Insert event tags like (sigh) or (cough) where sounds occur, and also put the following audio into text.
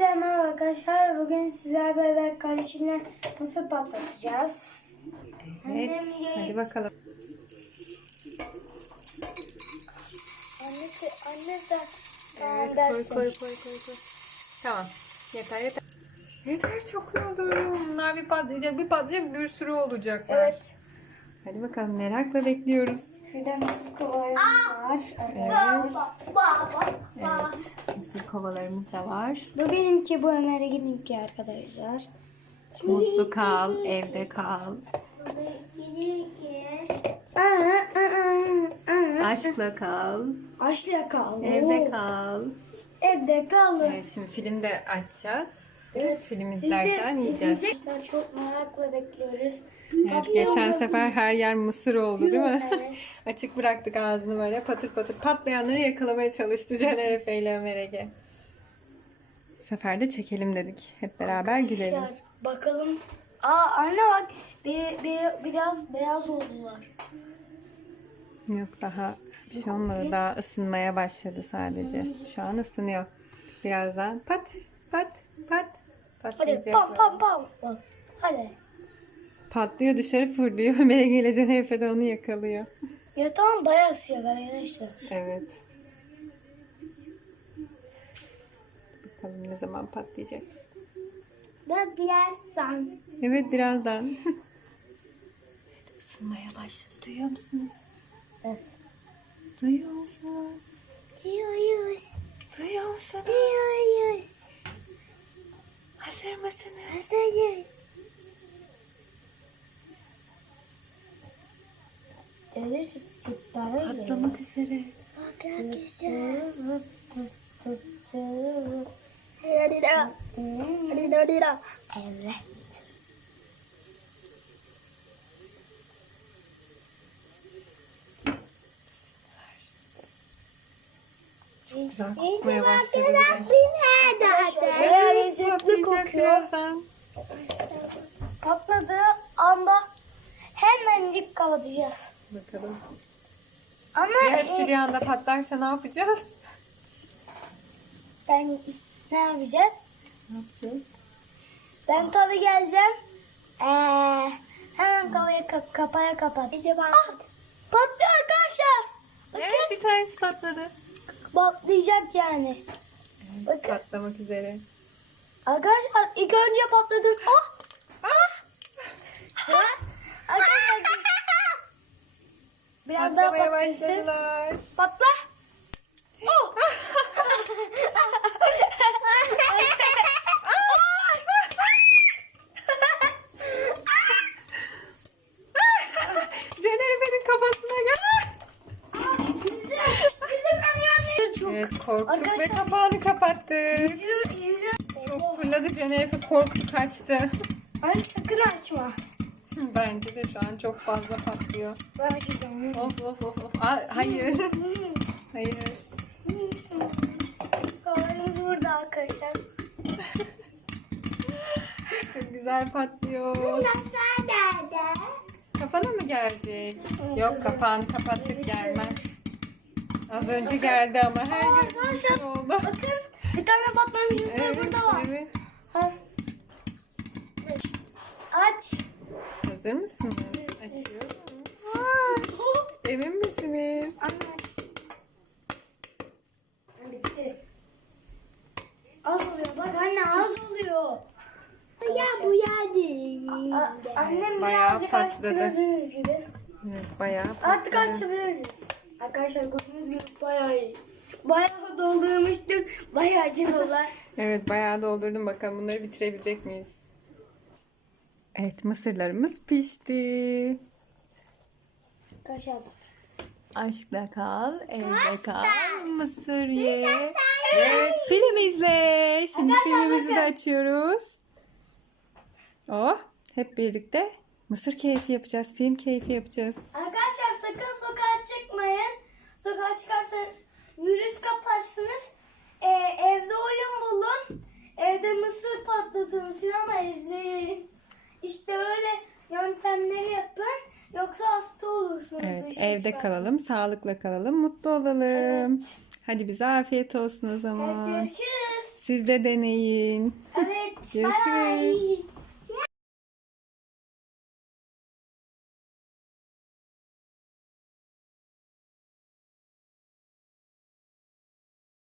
Hepinize merhaba arkadaşlar. Bugün sizlerle beraber kardeşimle mısır patlatacağız. Evet. Annem ye- Hadi bakalım. Annesi, anne de tamam Evet, koy dersin. koy koy koy koy. Tamam. Yeter yeter. Yeter çok yoruldum. Bunlar bir patlayacak bir patlayacak bir sürü olacak. Evet. Hadi bakalım merakla bekliyoruz. Şurada mısır kovalarımız var. Evet. Evet. Mısır kovalarımız da var. Bu benimki, bu Ömer'e benimki arkadaşlar. Mutlu kal, evde kal. Aşkla kal. Aşağıya kal. Evde kal. Evde kal. Evet şimdi film de açacağız. Evet. Film izlerken yiyeceğiz. izleyeceksiniz. Çok merakla bekliyoruz. Evet, geçen sefer her yer mısır oldu değil mi? Evet. (laughs) Açık bıraktık ağzını böyle patır patır patlayanları yakalamaya çalıştı Caner Efe ile Ömer Ege. Bu sefer de çekelim dedik. Hep beraber gülelim. Arkadaşlar, Bakalım. Aa anne bak bir, bir, biraz beyaz oldular. Yok daha bir şey olmadı. Daha ısınmaya başladı sadece. Şu an ısınıyor. Birazdan pat pat pat Hadi pam pam pam. Hadi. Patlıyor dışarı fırlıyor. Ömer Ege ile Caner Efe de onu yakalıyor. Ya tamam bayağı sıcak arkadaşlar. Evet. Bakalım ne zaman patlayacak. Ben birazdan. Evet birazdan. (laughs) Isınmaya başladı. Duyuyor musunuz? Evet. Duyuyor musunuz? Duyuyoruz. Duyuyor musunuz? Duyuyoruz. Hazır mısınız? Hazırız. Evet, Patlamak üzere. Evet. Güzel kokmaya başladı. Bayağı lezzetli kokuyor. Patladığı anda hemencik kapatacağız. Bakalım. Ama Ya hepsi e, bir anda patlarsa ne yapacağız? ben ne yapacağız? Ne yapacağız? Ben tabii geleceğim. Ee, hemen kafayı ka- kapaya kapat. Ah, patlıyor arkadaşlar. Evet bir tanesi patladı. Patlayacak yani. Evet, Bakın. patlamak üzere. Arkadaşlar ilk önce patladı. Ah! Ah! Ha? Arkadaşlar (laughs) biraz daha patlasın. başladılar. Patla. Oh! Caner Efe'nin kafasına gel. Korktuk ve Arkadaşlar- kapağını kapattık. yüzüm yüzüm. Çok fırladı Efe korktu kaçtı. Anne sakın açma. Bence de şu an çok fazla patlıyor. Ben açacağım. Of of of of. Aa, hayır. (laughs) hayır. Kameramız burada arkadaşlar. Çok güzel patlıyor. Kafana mı gelecek? Yok kapağını kapattık gelmez. Az önce geldi ama her gün Arkadaşlar bir oldu. bakın bir tane patlamış mısır Evet, burada var. evet. Ha. Aç. Hazır mısınız? Açıyorum. Aa, emin misiniz? Anne aç. Bitti. Az oluyor bak anne az oluyor. Ya bu ya değil. Annem Bayağı birazcık patladı. açtığınız gibi. Evet, bayağı Artık patladı. açabiliriz. Arkadaşlar gördüğünüz gibi bayağı iyi. Bayağı doldurmuştuk. Bayağı acıdılar. (laughs) Evet bayağı doldurdum bakalım bunları bitirebilecek miyiz? Evet mısırlarımız pişti. Arkadaşlar bak. Aşkla kal, evde kal, mısır ye ve film izle. Şimdi Arkadaşlar filmimizi de bakın. açıyoruz. Oh, hep birlikte mısır keyfi yapacağız, film keyfi yapacağız. Arkadaşlar sakın sokağa çıkmayın. Sokağa çıkarsanız virüs kaparsınız. Ee, evde oyun bulun. Evde mısır patlatın. Sinema izleyin. İşte öyle yöntemleri yapın. Yoksa hasta olursunuz. Evet, evde kalalım, sağlıkla kalalım, mutlu olalım. Evet. Hadi bize afiyet olsun o Evet, zaman. görüşürüz. Siz de deneyin. Evet. (laughs) Görüşürüz. Bye.